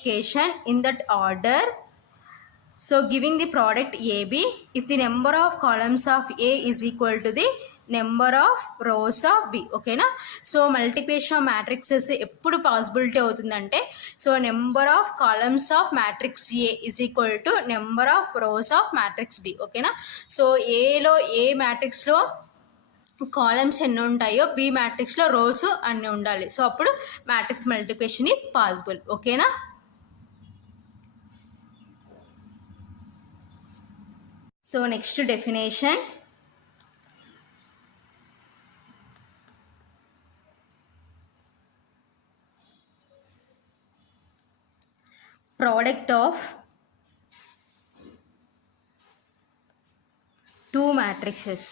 multiplication in that order. So giving the product AB, if the number of columns of A is equal to the number of rows of B. ఓకేనా. So multiplication of matrices ఎప్పుడు possibility అవుతుందంటే, so number of columns of matrix A is equal to number of rows of matrix B. ఓకేనా. So A మ్యాట్రిక్స్లో columns ఎన్ని ఉంటాయో B మ్యాట్రిక్స్లో rows అన్ని ఉండాలి. సో అప్పుడు మ్యాట్రిక్స్ మల్టిప్లికేషన్ ఈజ్ పాసిబుల్. ఓకేనా. So next definition. Product of two matrices.